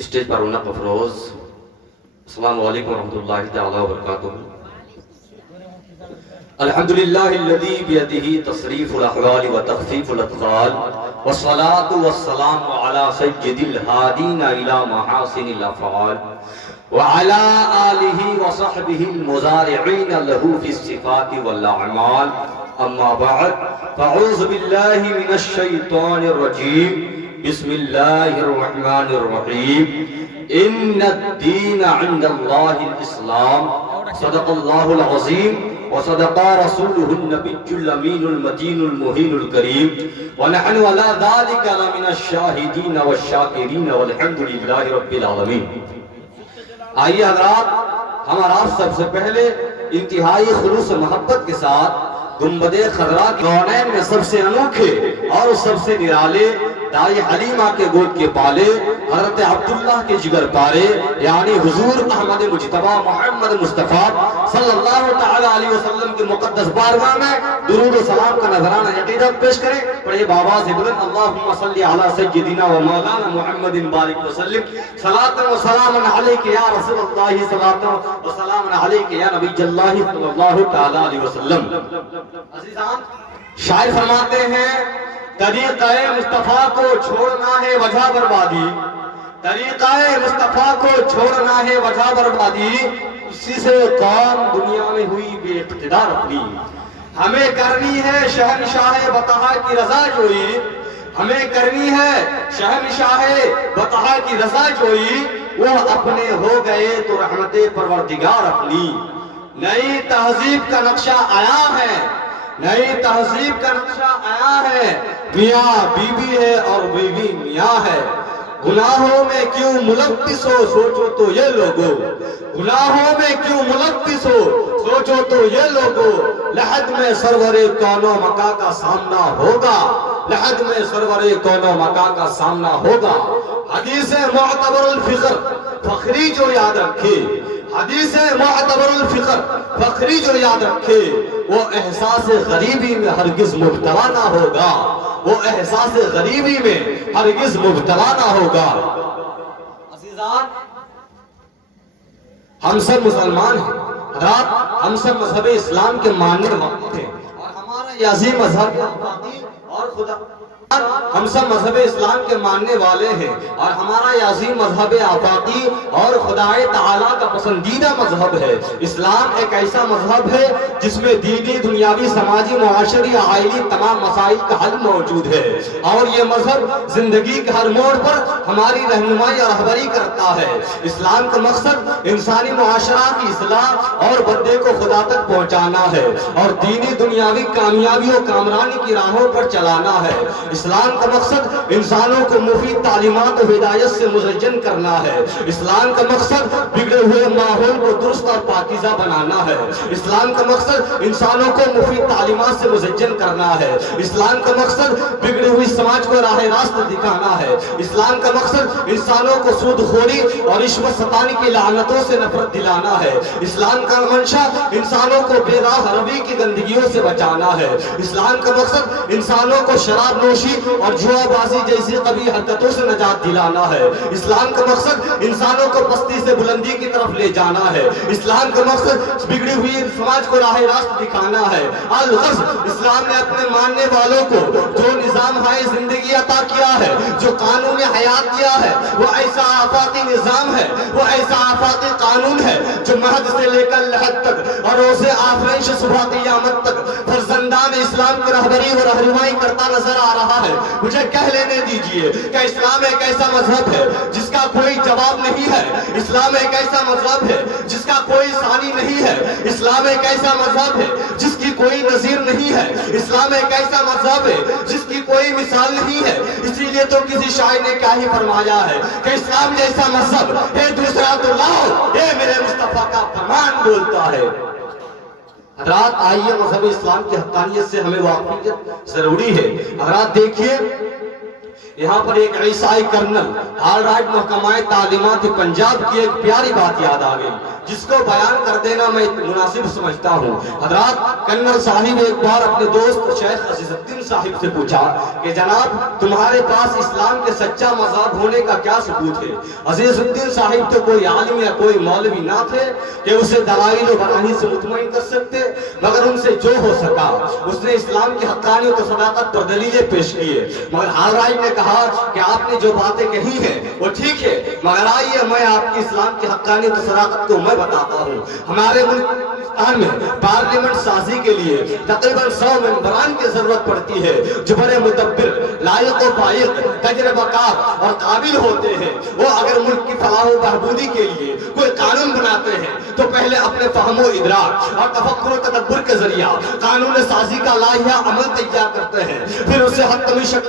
Stage پر رونق افروز، السلام علیکم ورحمۃ اللہ تعالی وبرکاتہ۔ الحمدللہ الذی بیدہ تصریف الاحوال وتخفیف الاثقال، والصلاة والسلام علی سید الہادین الی محاسن الافعال، وعلی آلہ وصحبہ المزارعین لہ فی الصفات والاعمال، اما بعد فاعوذ باللہ من الشیطان الرجیم، بسم اللہ الرحمن الرحیم۔ ان الدین عند اللہ الاسلام، صدق اللہ العظیم وصدق رسوله النبی الامین المتین المہین الکریم، ونحن على ذلك لمن الشاہدین والشاکرین والحمد للہ رب العالمین۔ آئیے حضرات، ہم آپ سب سے پہلے انتہائی خلوص محبت کے ساتھ گنبد خضرا کے کونین میں سب سے انوکھے اور سب سے نرالے دائی حلیمہ کے گود کے پالے حضرت عبداللہ کے جگر پارے یعنی حضور احمد مجتبی محمد مصطفیٰ صلی اللہ تعالی علیہ وسلم کے مقدس بارگاہ میں درود و سلام کا نذرانہ عقیدت پیش کریں۔ پڑھے بابا سے بلند اللہم صلی علی سیدنا و مولانا محمد بارک وسلم، صلاۃ و سلام علیک یا رسول اللہ، صلاۃ و سلام علیک یا نبی اللہ صلی اللہ تعالی علیہ وسلم۔ عزیزان، شاعر فرماتے ہیں طریقہ مصطفیٰ کو چھوڑنا ہے وجہ بربادی، طریقہ مصطفیٰ کو چھوڑنا ہے وجہ بربادی، اسی سے قوم دنیا میں ہوئی بے اقتدار اپنی۔ ہمیں کرنی ہے شہنشاہ بطحا کی رضا جوئی، ہمیں کرنی ہے شہنشاہ بطحا کی رضا جوئی، وہ اپنے ہو گئے تو رحمت پروردگار اپنی۔ نئی تہذیب کا نقشہ آیا ہے، نئی تہذیب کا نقشہ آیا ہے، میاں بیوی ہے اور بیوی میاں ہے۔ گناہوں میں کیوں ملوث ہو سوچو تو یہ لوگو، گناہوں میں کیوں ملوث ہو سوچو تو یہ لوگو، لحد میں سرور کون و مکان کا سامنا ہوگا، لحد میں سرور کون و مکان کا سامنا ہوگا۔ حدیث معتبر الفقر فخری جو یاد رکھے، حدیث معتبر الفقر فخری جو یاد رکھے، وہ احساس غریبی میں ہرگز مبتلا نہ ہوگا، وہ احساس غریبی میں ہرگز مبتلا نہ ہوگا۔ عزیزان، ہم سب مسلمان ہیں حضرات، ہم سب مذہب اسلام کے ماننے والے ہیں، اور ہمارا یہ عظیم مذہب اور خدا، ہم سب مذہب اسلام کے ماننے والے ہیں، اور ہمارا یہ عظیم مذہب آفاقی اور خدائے تعالیٰ کا پسندیدہ مذہب ہے۔ اسلام ایک ایسا مذہب ہے جس میں دینی، دنیاوی، سماجی، معاشری، عائلی تمام مسائل کا حل موجود ہے، اور یہ مذہب زندگی کے ہر موڑ پر ہماری رہنمائی اور رہبری کرتا ہے۔ اسلام کا مقصد انسانی معاشرہ کی اصلاح اور بندے کو خدا تک پہنچانا ہے، اور دینی، دنیاوی کامیابی و کامرانی کی راہوں پر چلانا ہے۔ اسلام کا مقصد انسانوں کو مفید تعلیمات و ہدایت سے مزین کرنا ہے۔ اسلام کا مقصد بگڑے ہوئے ماحول کو درست اور پاکیزہ بنانا ہے۔ اسلام کا مقصد انسانوں کو مفید تعلیمات سے مزین کرنا ہے۔ اسلام کا مقصد بگڑی ہوئی سماج کو راہ راست دکھانا ہے۔ اسلام کا مقصد انسانوں کو سود خوری اور رشوت ستانی کی لعنتوں سے نفرت دلانا ہے۔ اسلام کا منشا انسانوں کو بے راہ روی کی گندگیوں سے بچانا ہے۔ اسلام کا مقصد انسانوں کو شراب نوشی اور جوا بازی جیسی قبیح حرکتوں سے نجات دلانا ہے۔ اسلام کا مقصد انسانوں کو پستی سے بلندی کی طرف لے جانا ہے۔ اسلام کا مقصد بگڑی ہوئی سماج کو راہ راست دکھانا ہے۔ الغرض، اسلام نے اپنے ماننے والوں کو جو نظام ہائے زندگی عطا کیا ہے، جو قانون حیات کیا ہے، وہ ایسا آفاقی نظام ہے، وہ ایسا آفاقی قانون ہے جو مہد سے لے کر لحد تک اور روز آفرینش صبح قیامت تک فرزندان اسلام کی رہبری و رہنمائی کرتا نظر آ رہا ہے۔ مجھے کہہ لینے دیجئے کہ اسلام ایک ایسا مذہب ہے جس کا کوئی جواب نہیں ہے۔ اسلام ایک ایسا مذہب ہے جس کا کوئی ثانی نہیں ہے۔ اسلام ایک ایسا مذہب ہے جس کی کوئی نظیر نہیں ہے۔ اسلام ایک ایسا مذہب ہے جس کی کوئی مثال نہیں ہے۔ اسی لیے تو کسی شاعر نے کیا ہی فرمایا ہے کہ اسلام جیسا مذہب ہے دوسرا تو لاؤ، یہ میرے مصطفیٰ کا فرمان بولتا ہے۔ حضرات، آئیے مذہب اسلام کی حقانیت سے ہمیں واقفیت ضروری ہے۔ حضرات دیکھیے، یہاں پر ایک عیسائی کرنل ہال رائٹ محکمہ تعلیمات پنجاب کی ایک پیاری بات یاد آ گئی۔ جس کو بیان کر دینا میں مناسب سمجھتا ہوں۔ حضرات کنر صاحب نے ایک بار اپنے دوست شیخ عزیز الدین صاحب سے پوچھا کہ جناب تمہارے پاس اسلام کے سچا مذہب ہونے کا کیا ثبوت ہے؟ عزیز الدین صاحب تو کوئی عالم یا کوئی مولوی نہ تھے کہ اسے دلائل و براہین سے مطمئن کر سکتے، مگر ان سے جو ہو سکا اس نے اسلام کی حقانیت و صداقت پر دلیلیں پیش کیے۔ مگر ہالرائی نے کہا کہ آپ نے جو باتیں کہی ہیں وہ ٹھیک ہے، مگر آئیے میں آپ کی اسلام کی حقانیت و صداقت کو میں بتاتا ہوں۔ ہمارے ملک ہندوستان میں پارلیمنٹ سازی کے لیے تقریباً 100 ممبران کی ضرورت پڑتی ہے جو بڑے مدبر، لائق و فائق، تجربہ کار اور قابل ہوتے ہیں۔ وہ اگر ملک کی فلاح و بہبودی کے لیے کوئی قانون بناتے ہیں تو پہلے اپنے فہم و ادراک اور تفکر و تدبر کے ذریعہ قانون سازی کا لائحہ عمل تیار کرتے ہیں، پھر اسے حتمی شکل